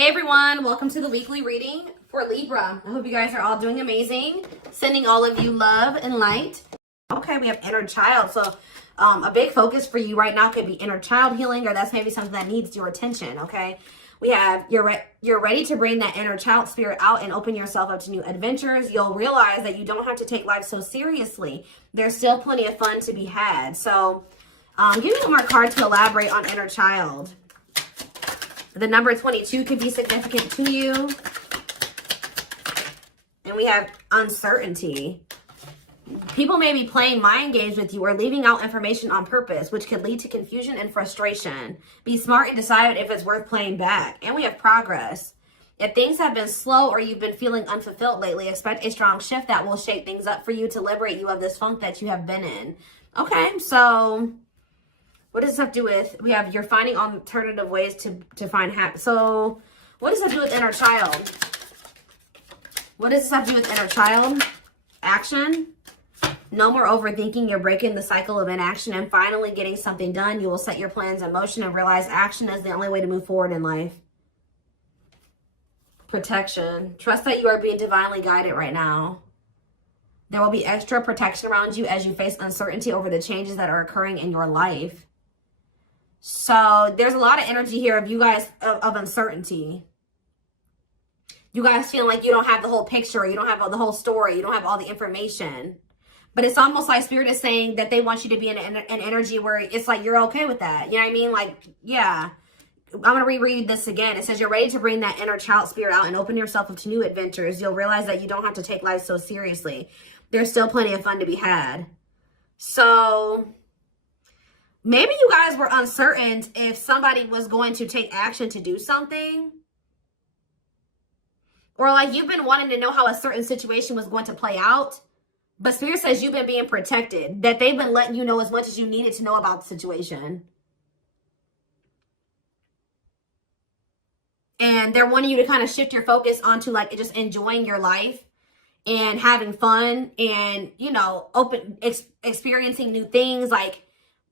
Hey everyone, welcome to the weekly reading for Libra. I hope you guys are all doing amazing. Sending all of you love and light. Okay, we have inner child. So a big focus for you right now could be inner child healing, or that's maybe something that needs your attention, okay? We have you're ready to bring that inner child spirit out and open yourself up to new adventures. You'll realize that you don't have to take life so seriously. There's still plenty of fun to be had. So give me one more card to elaborate on inner child. The number 22 could be significant to you. And we have uncertainty. People may be playing mind games with you or leaving out information on purpose, which could lead to confusion and frustration. Be smart and decide if it's worth playing back. And we have progress. If things have been slow or you've been feeling unfulfilled lately, expect a strong shift that will shake things up for you to liberate you of this funk that you have been in. Okay, so what does this have to do with? We have you're finding alternative ways to find happiness. So what does that do with inner child? What does this have to do with inner child? Action. No more overthinking. You're breaking the cycle of inaction and finally getting something done. You will set your plans in motion and realize action is the only way to move forward in life. Protection. Trust that you are being divinely guided right now. There will be extra protection around you as you face uncertainty over the changes that are occurring in your life. So there's a lot of energy here of you guys of uncertainty. You guys feeling like you don't have the whole picture. You don't have the whole story. You don't have all the information. But it's almost like Spirit is saying that they want you to be in an energy where it's like you're okay with that. You know what I mean? Like, yeah. I'm going to reread this again. It says you're ready to bring that inner child spirit out and open yourself up to new adventures. You'll realize that you don't have to take life so seriously. There's still plenty of fun to be had. So maybe you guys were uncertain if somebody was going to take action to do something. Or like you've been wanting to know how a certain situation was going to play out. But Spirit says you've been being protected. That they've been letting you know as much as you needed to know about the situation. And they're wanting you to kind of shift your focus onto like just enjoying your life. And having fun. And, you know, experiencing new things. Like,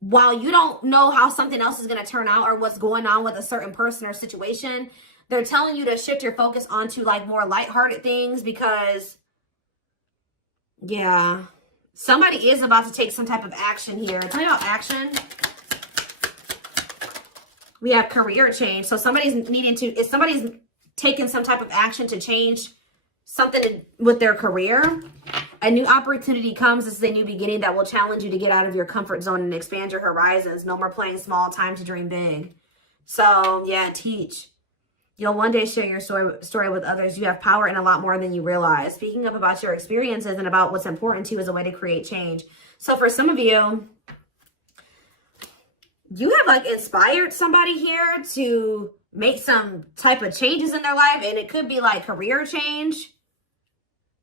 while you don't know how something else is going to turn out or what's going on with a certain person or situation, they're telling you to shift your focus onto like more lighthearted things because, yeah, somebody is about to take some type of action here. Tell me about action. We have career change. So somebody's taking some type of action to change something with their career. A new opportunity comes. This is a new beginning that will challenge you to get out of your comfort zone and expand your horizons. No more playing small, time to dream big. So, yeah, teach. You'll one day share your story with others. You have power in a lot more than you realize. Speaking up about your experiences and about what's important to you is a way to create change. So for some of you, you have like inspired somebody here to make some type of changes in their life. And it could be like career change.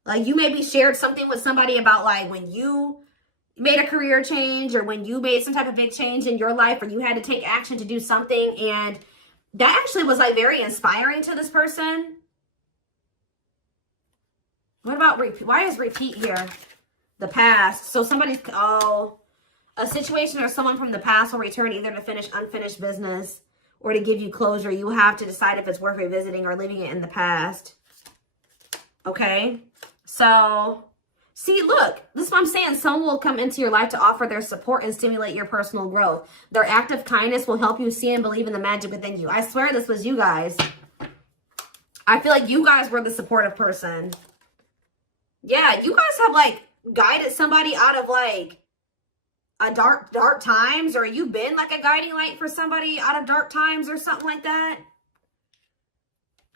Like you maybe shared something with somebody about like when you made a career change or when you made some type of big change in your life or you had to take action to do something. And that actually was like very inspiring to this person. What about repeat? Why is repeat here? The past. So somebody's, a situation or someone from the past will return either to finish unfinished business or to give you closure. You have to decide if it's worth revisiting or leaving it in the past. Okay. So, see, look, this is what I'm saying. Someone will come into your life to offer their support and stimulate your personal growth. Their act of kindness will help you see and believe in the magic within you. I swear this was you guys. I feel like you guys were the supportive person. Yeah, you guys have, like, guided somebody out of, like, a dark times. Or you've been, like, a guiding light for somebody out of dark times or something like that.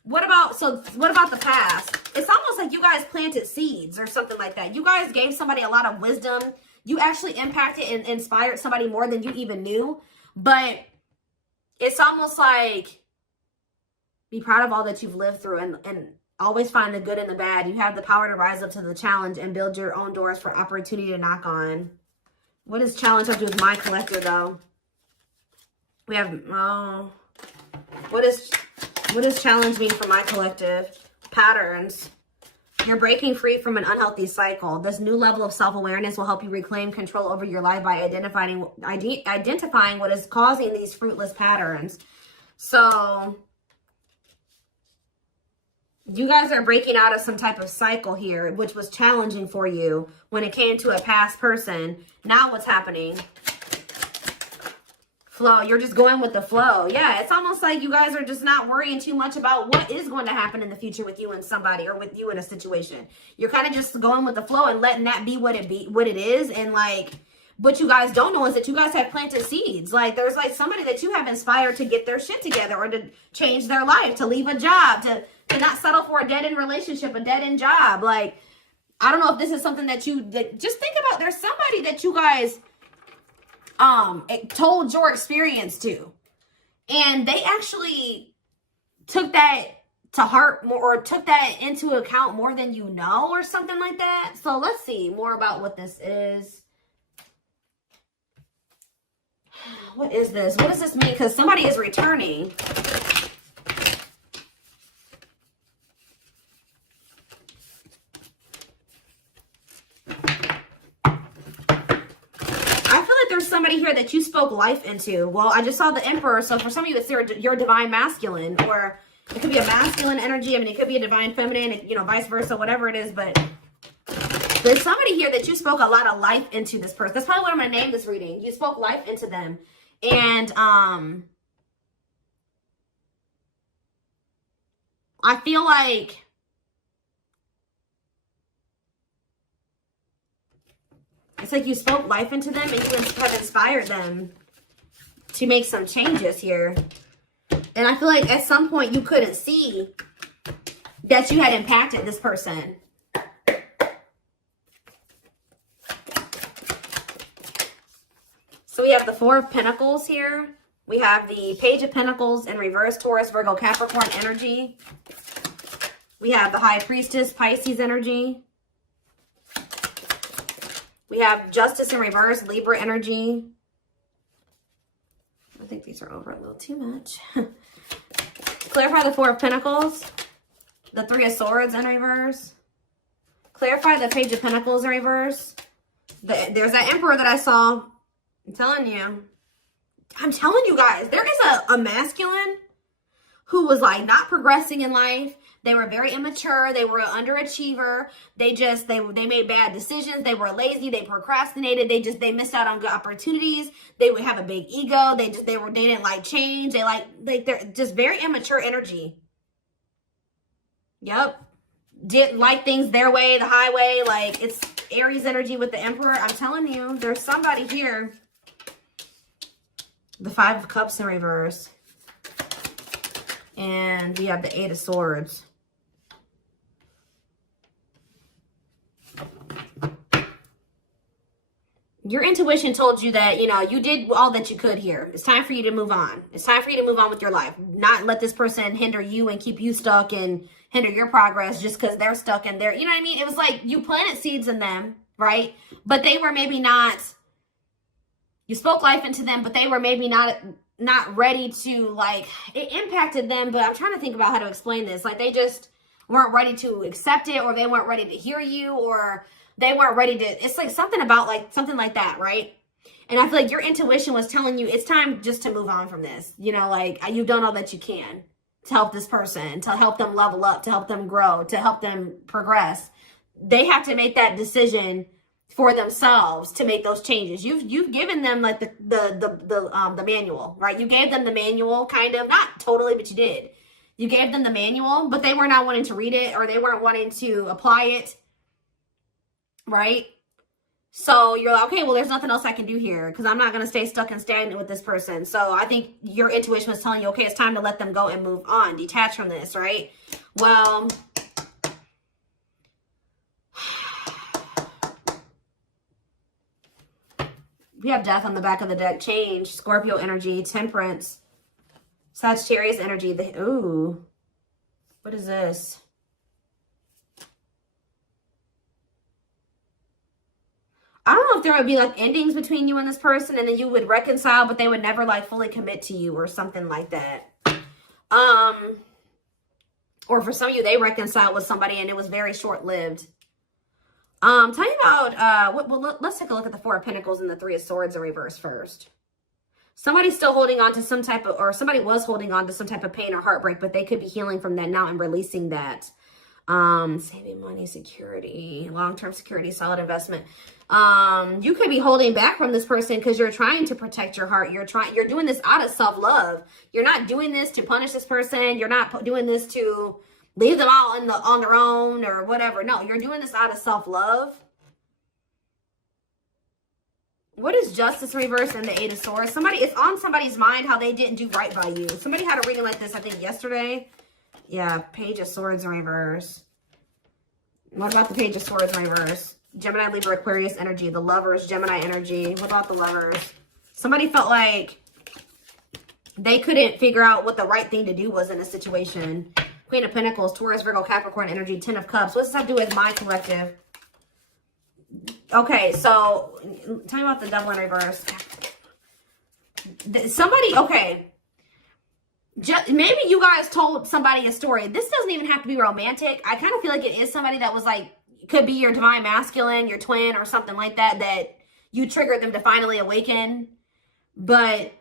What about the past? It's almost like you guys planted seeds or something like that. You guys gave somebody a lot of wisdom. You actually impacted and inspired somebody more than you even knew. But it's almost like be proud of all that you've lived through and always find the good and the bad. You have the power to rise up to the challenge and build your own doors for opportunity to knock on. What does challenge have to do with my collector, though? We have, what does challenge mean for my collective? Patterns. You're breaking free from an unhealthy cycle. This new level of self-awareness will help you reclaim control over your life by identifying what is causing these fruitless patterns. So You guys are breaking out of some type of cycle here, which was challenging for you when it came to a past person. Now what's happening? Flow. You're just going with the flow. Yeah, it's almost like you guys are just not worrying too much about what is going to happen in the future with you and somebody, or with you in a situation. You're kind of just going with the flow and letting that be what it is. And like, what you guys don't know is that you guys have planted seeds. Like, there's like somebody that you have inspired to get their shit together, or to change their life, to leave a job, to not settle for a dead-end relationship, a dead-end job. Like, I don't know if this is something that just think about. There's somebody that you guys told your experience to, and they actually took that to heart more, or took that into account more than you know, or something like that. So let's see more about what this is. What is this? What does this mean? Because somebody is returning. Somebody here that you spoke life into. Well, I just saw the Emperor, so for some of you, it's your divine masculine, or it could be a masculine energy. I mean, it could be a divine feminine, you know, vice versa, whatever it is. But there's somebody here that you spoke a lot of life into this person. That's probably what I'm going to name this reading. You spoke life into them. And I feel like it's like you spoke life into them, and you have inspired them to make some changes here. And I feel like at some point you couldn't see that you had impacted this person. So we have the Four of Pentacles here. We have the Page of Pentacles in reverse, Taurus, Virgo, Capricorn energy. We have the High Priestess, Pisces energy. We have Justice in reverse, Libra energy. I think these are over a little too much. Clarify the Four of Pentacles. The Three of Swords in reverse. Clarify the Page of Pentacles in reverse. There's that Emperor that I saw. I'm telling you guys, there is a masculine who was like not progressing in life. They were very immature. They were an underachiever. They made bad decisions. They were lazy. They procrastinated. They missed out on good opportunities. They would have a big ego. They didn't like change. They're just very immature energy. Yep. Didn't like things their way, the highway. Like, it's Aries energy with the Emperor. I'm telling you, there's somebody here. The Five of Cups in reverse. And we have the Eight of Swords. Your intuition told you that, you know, you did all that you could here. It's time for you to move on. It's time for you to move on with your life. Not let this person hinder you and keep you stuck and hinder your progress just because they're stuck in there. You know what I mean? It was like you planted seeds in them, right? But they were maybe not, you spoke life into them, but they were maybe not ready to, like, it impacted them. But I'm trying to think about how to explain this. Like, they just weren't ready to accept it, or they weren't ready to hear you, or they weren't ready to, it's like something about like, something like that, right? And I feel like your intuition was telling you it's time just to move on from this. You know, like, you've done all that you can to help this person, to help them level up, to help them grow, to help them progress. They have to make that decision for themselves to make those changes. You've given them like the manual, right? You gave them the manual, kind of, not totally, but you did. You gave them the manual, but they were not wanting to read it, or they weren't wanting to apply it, right? So you're like, okay, well, there's nothing else I can do here because I'm not going to stay stuck and stagnant with this person. So I think your intuition was telling you, okay, it's time to let them go and move on, detach from this, right? Well, we have Death on the back of the deck. Change, Scorpio energy, Temperance, Sagittarius energy. Ooh, what is this? I don't know if there would be like endings between you and this person, and then you would reconcile, but they would never like fully commit to you or something like that. Or for some of you, they reconciled with somebody and it was very short-lived. Tell me about, let's take a look at the Four of Pentacles and the Three of Swords in reverse first. Somebody's still holding on to some type of, or somebody was holding on to some type of pain or heartbreak, but they could be healing from that now and releasing that. Saving money, security, long-term security, solid investment. You could be holding back from this person because you're trying to protect your heart. You're doing this out of self-love. You're not doing this to punish this person. You're not doing this to leave them all on their own or whatever. No, you're doing this out of self-love. What is Justice reverse and the Eight of Swords? It's on somebody's mind how they didn't do right by you. Somebody had a reading like this, I think, yesterday. Yeah, Page of Swords in reverse. What about the Page of Swords in reverse? Gemini, Libra, Aquarius energy. The Lovers, Gemini energy. What about the Lovers? Somebody felt like they couldn't figure out what the right thing to do was in a situation. Queen of Pentacles, Taurus, Virgo, Capricorn energy. Ten of Cups. What does this have to do with my collective? Okay, so tell me about the Devil in reverse. Okay. Maybe you guys told somebody a story. This doesn't even have to be romantic. I kind of feel like it is somebody that was like, could be your divine masculine, your twin, or something like that, that you triggered them to finally awaken. But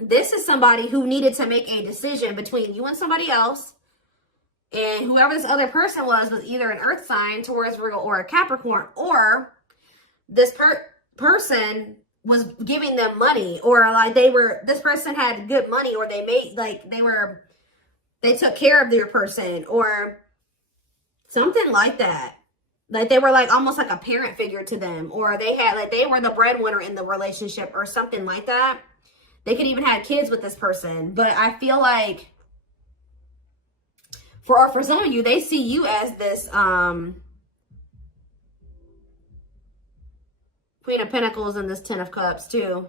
this is somebody who needed to make a decision between you and somebody else. And whoever this other person was either an earth sign, Taurus, Virgo, or a Capricorn, or this person was giving them money, or like this person had good money, or they took care of their person, or something like that. Like they were like almost like a parent figure to them, or they were the breadwinner in the relationship or something like that. They could even have kids with this person. But I feel like for some of you, they see you as this Queen of Pentacles and this Ten of Cups too.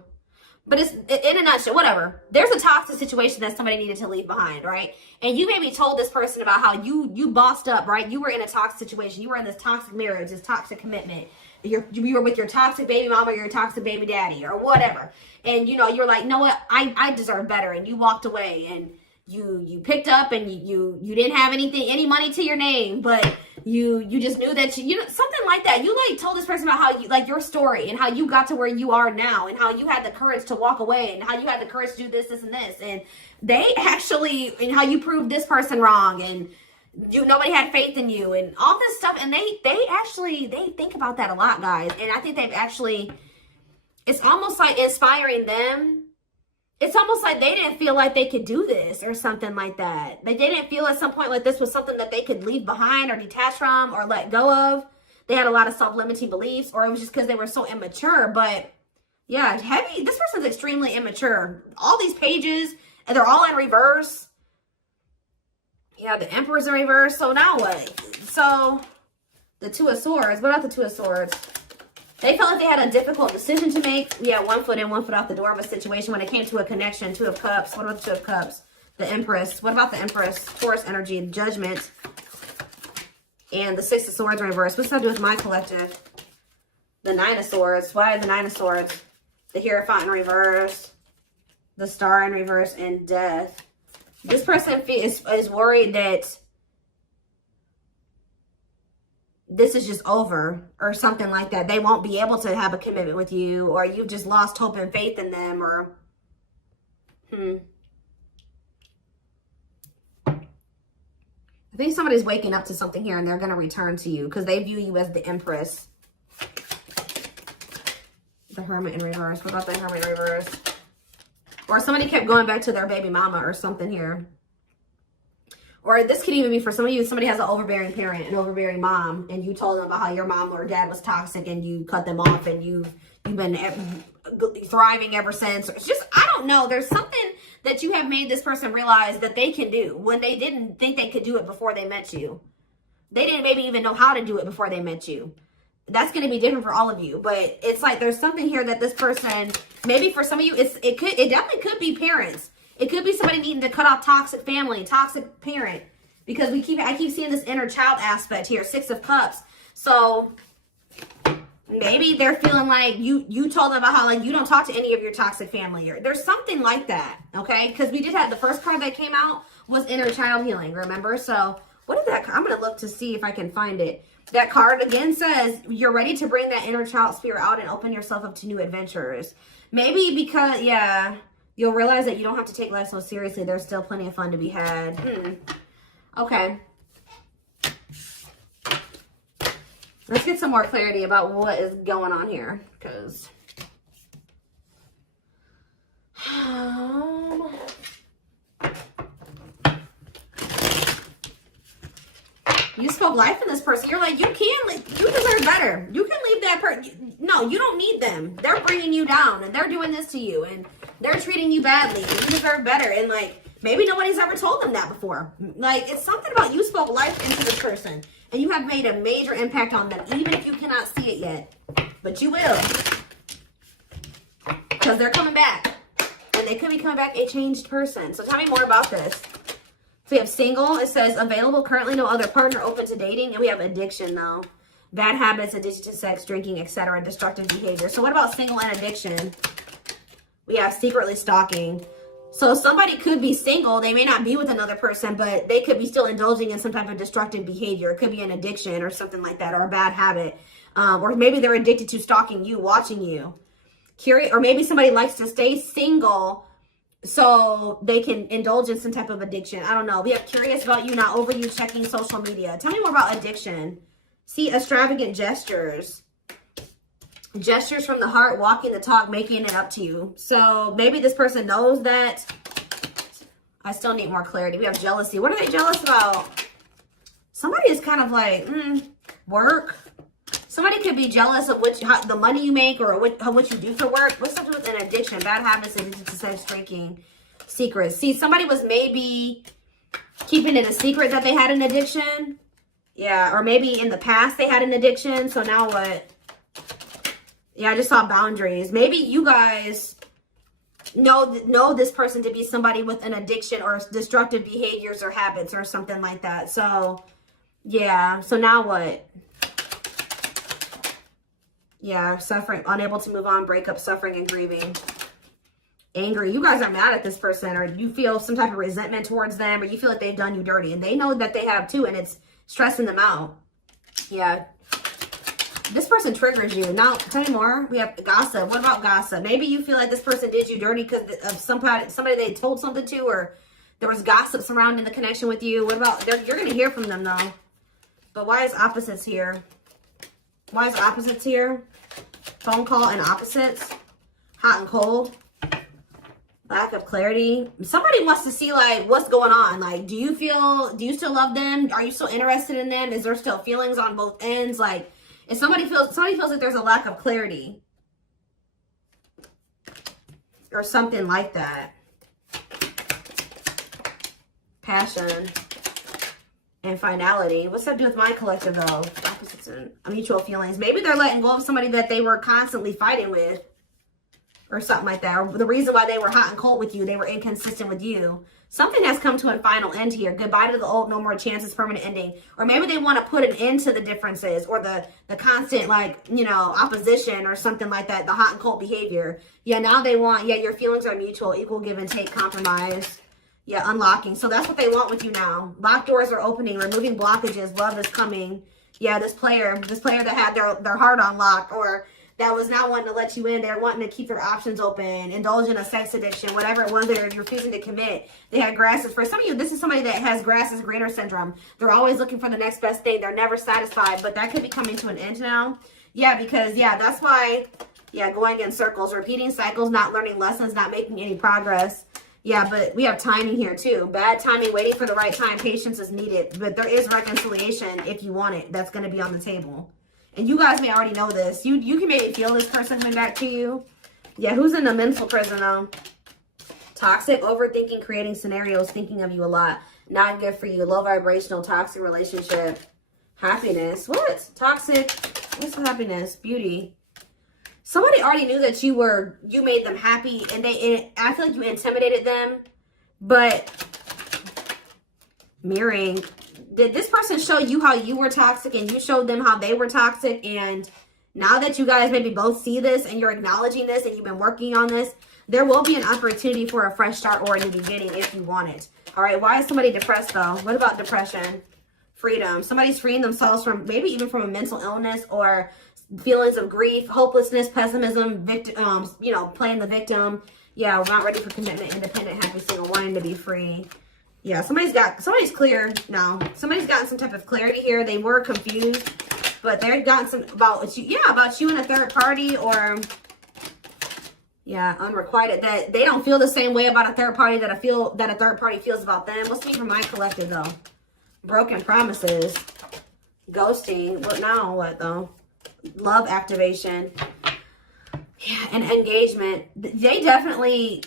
But it's in a nutshell, whatever. There's a toxic situation that somebody needed to leave behind, right? And you maybe told this person about how you bossed up, right? You were in a toxic situation. You were in this toxic marriage, this toxic commitment. You were with your toxic baby mama or your toxic baby daddy or whatever. And, you're like, you know what? I deserve better. And you walked away and you picked up and you didn't have any money to your name, but you just knew that something like that. You like told this person about how you like your story and how you got to where you are now and how you had the courage to walk away and how you had the courage to do this and this, and and how you proved this person wrong and nobody had faith in you and all this stuff. And they think about that a lot, guys. And I think it's almost like inspiring them. It's almost like they didn't feel like they could do this or something like that. They didn't feel at some point like this was something that they could leave behind or detach from or let go of. They had a lot of self-limiting beliefs, or it was just because they were so immature. But yeah, this person's extremely immature. All these pages, and they're all in reverse. Yeah, the Emperor's in reverse. So now what? So the Two of Swords. What about the Two of Swords? They felt like they had a difficult decision to make. Yeah, 1 foot in, 1 foot out the door of a situation when it came to a connection. Two of Cups. What about the Two of Cups? The Empress. What about the Empress? Taurus energy, Judgment. And the Six of Swords in reverse. What's that do with my collective? The Nine of Swords. Why the Nine of Swords? The Hierophant in reverse. The Star in reverse. And Death. This person is worried that this is just over or something like that. They won't be able to have a commitment with you, or you've just lost hope and faith in them, or I think somebody's waking up to something here and they're going to return to you because they view you as the Empress. The Hermit in reverse. What about the Hermit in reverse? Or somebody kept going back to their baby mama or something here. Or this could even be for some of you, somebody has an overbearing parent, an overbearing mom, and you told them about how your mom or dad was toxic and you cut them off and you've been thriving ever since. It's just, I don't know. There's something that you have made this person realize that they can do when they didn't think they could do it before they met you. They didn't maybe even know how to do it before they met you. That's going to be different for all of you. But it's like there's something here that this person, maybe for some of you, it definitely could be parents. It could be somebody needing to cut off toxic family, toxic parent, because I keep seeing this inner child aspect here, Six of Cups. So maybe they're feeling like you told them about how like you don't talk to any of your toxic family. Or there's something like that, okay? Because we did have the first card that came out was inner child healing, remember? So What is that? I'm going to look to see if I can find it. That card again says you're ready to bring that inner child spirit out and open yourself up to new adventures. Maybe because, yeah, you'll realize that you don't have to take life so seriously. There's still plenty of fun to be had. Okay. Let's get some more clarity about what is going on here. Because... you spoke life in this person. You're like, you deserve better. You can leave that person. No, you don't need them. They're bringing you down and they're doing this to you and they're treating you badly. And you deserve better. And like, maybe nobody's ever told them that before. Like, it's something about you spoke life into this person and you have made a major impact on them, even if you cannot see it yet. But you will. Because they're coming back. And they could be coming back a changed person. So tell me more about this. So we have single. It says available, currently no other partner, open to dating. And we have addiction though. Bad habits, addiction to sex, drinking, etc. Destructive behavior. So what about single and addiction? We have secretly stalking. So somebody could be single. They may not be with another person, but they could be still indulging in some type of destructive behavior. It could be an addiction or something like that, or a bad habit. Or maybe they're addicted to stalking you, watching you. Curious, or maybe somebody likes to stay single so they can indulge in some type of addiction. I don't know. We have curious about you, not over you, checking social media. Tell me more about addiction. See, extravagant gestures. Gestures from the heart, walking the talk, making it up to you. So maybe this person knows that. I still need more clarity. We have jealousy. What are they jealous about? Somebody is kind of like, work. Somebody could be jealous of the money you make or what you do for work. What's something with an addiction? Bad habits, addicted to sex, drinking, secrets. See, somebody was maybe keeping it a secret that they had an addiction. Yeah, or maybe in the past they had an addiction. So now what? Yeah, I just saw boundaries. Maybe you guys know this person to be somebody with an addiction or destructive behaviors or habits or something like that. So, yeah. So now what? Yeah, suffering, unable to move on, breakup, suffering, and grieving. Angry. You guys are mad at this person, or you feel some type of resentment towards them, or you feel like they've done you dirty, and they know that they have too, and it's stressing them out. Yeah. This person triggers you. Now, tell me more. We have gossip. What about gossip? Maybe you feel like this person did you dirty because of somebody they told something to, or there was gossip surrounding the connection with you. What about, you're going to hear from them, though. But why is opposites here? Why is opposites here? Phone call and opposites. Hot and cold. Lack of clarity. Somebody wants to see, like, what's going on. Like, do you still love them? Are you still interested in them? Is there still feelings on both ends? Like, if somebody feels like there's a lack of clarity. Or something like that. Passion. And finality. What's that do with my collective, though? Opposites and mutual feelings. Maybe they're letting go of somebody that they were constantly fighting with. Or something like that. Or the reason why they were hot and cold with you. They were inconsistent with you. Something has come to a final end here. Goodbye to the old, no more chances, permanent ending. Or maybe they want to put an end to the differences. Or the constant, like, you know, opposition or something like that. The hot and cold behavior. Yeah, now they want, yeah, your feelings are mutual. Equal give and take, compromise. Yeah, unlocking. So that's what they want with you now. Locked doors are opening, removing blockages. Love is coming. Yeah, this player that had their heart on lock, or that was not wanting to let you in. They're wanting to keep their options open, indulge in a sex addiction, whatever it was they're refusing to commit. They had grasses. For some of you, this is somebody that has grass is greener syndrome. They're always looking for the next best thing. They're never satisfied, but that could be coming to an end now. Yeah, because, yeah, that's why, yeah, going in circles, repeating cycles, not learning lessons, not making any progress. Yeah, but we have timing here too. Bad timing, waiting for the right time. Patience is needed. But there is reconciliation if you want it. That's going to be on the table. And you guys may already know this. You can maybe feel this person coming back to you. Yeah, who's in a mental prison though? Toxic, overthinking, creating scenarios, thinking of you a lot. Not good for you. Low vibrational, toxic relationship. Happiness. What? Toxic. What's happiness? Beauty. Somebody already knew that you made them happy, and I feel like you intimidated them. But mirroring, did this person show you how you were toxic and you showed them how they were toxic? And now that you guys maybe both see this and you're acknowledging this and you've been working on this, there will be an opportunity for a fresh start or a new beginning if you want it. All right, why is somebody depressed though? What about depression? Freedom. Somebody's freeing themselves from maybe even from a mental illness or feelings of grief, hopelessness, pessimism, victim, you know, playing the victim. Yeah, we're not ready for commitment, independent, happy, single, wanting to be free. Yeah, somebody's clear now. Somebody's gotten some type of clarity here. They were confused, but they've gotten some about you and a third party, or yeah, unrequited, that they don't feel the same way about a third party that a third party feels about them. What's me for my collective though? Broken promises, ghosting. What now? What though? Love activation. Yeah, and engagement. They definitely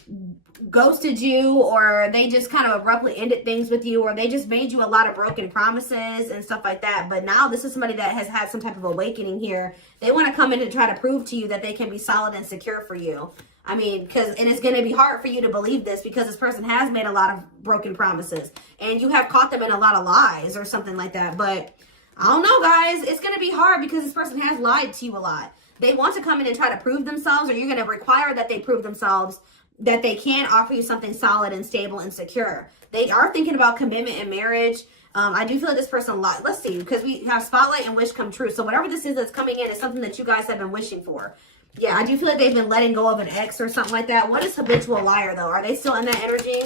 ghosted you, or they just kind of abruptly ended things with you, or they just made you a lot of broken promises and stuff like that. But now this is somebody that has had some type of awakening here. They want to come in and try to prove to you that they can be solid and secure for you. I mean, and it's going to be hard for you to believe this because this person has made a lot of broken promises and you have caught them in a lot of lies or something like that. But I don't know, guys. It's going to be hard because this person has lied to you a lot. They want to come in and try to prove themselves, or you're going to require that they prove themselves that they can offer you something solid and stable and secure. They are thinking about commitment and marriage. I do feel like this person, let's see, because we have spotlight and wish come true. So whatever this is that's coming in is something that you guys have been wishing for. Yeah, I do feel like they've been letting go of an ex or something like that. What is habitual liar, though? Are they still in that energy?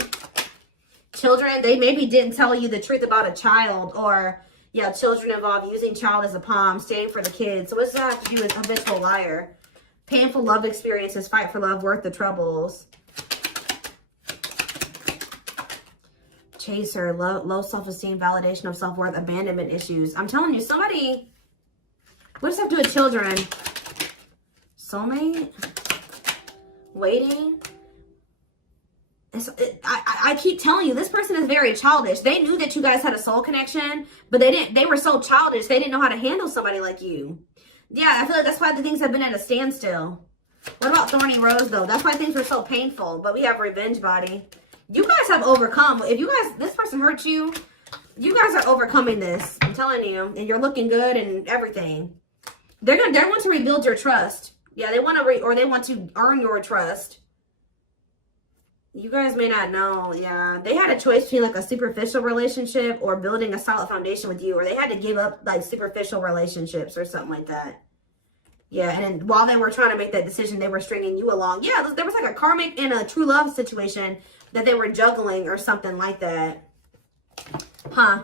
Children, they maybe didn't tell you the truth about a child, or yeah, children involved, using child as a palm, staying for the kids. So what's that have to do with habitual liar? Painful love experiences, fight for love, worth the troubles. Chaser, low self-esteem, validation of self-worth, abandonment issues. I'm telling you, somebody, what does that have to do with children? Soulmate? Waiting? I keep telling you, this person is very childish. They knew that you guys had a soul connection, but they were so childish, they didn't know how to handle somebody like you. Yeah, I feel like that's why the things have been at a standstill. What about Thorny Rose, though? That's why things were so painful, but we have Revenge Body. You guys have overcome. If you guys, this person hurt you, you guys are overcoming this. I'm telling you, and you're looking good and everything. They want to rebuild your trust. Yeah, they want to they want to earn your trust. You guys may not know. Yeah, they had a choice between like a superficial relationship or building a solid foundation with you, or they had to give up like superficial relationships or something like that. Yeah, and then while they were trying to make that decision, they were stringing you along. Yeah, there was like a karmic and a true love situation that they were juggling or something like that. Huh.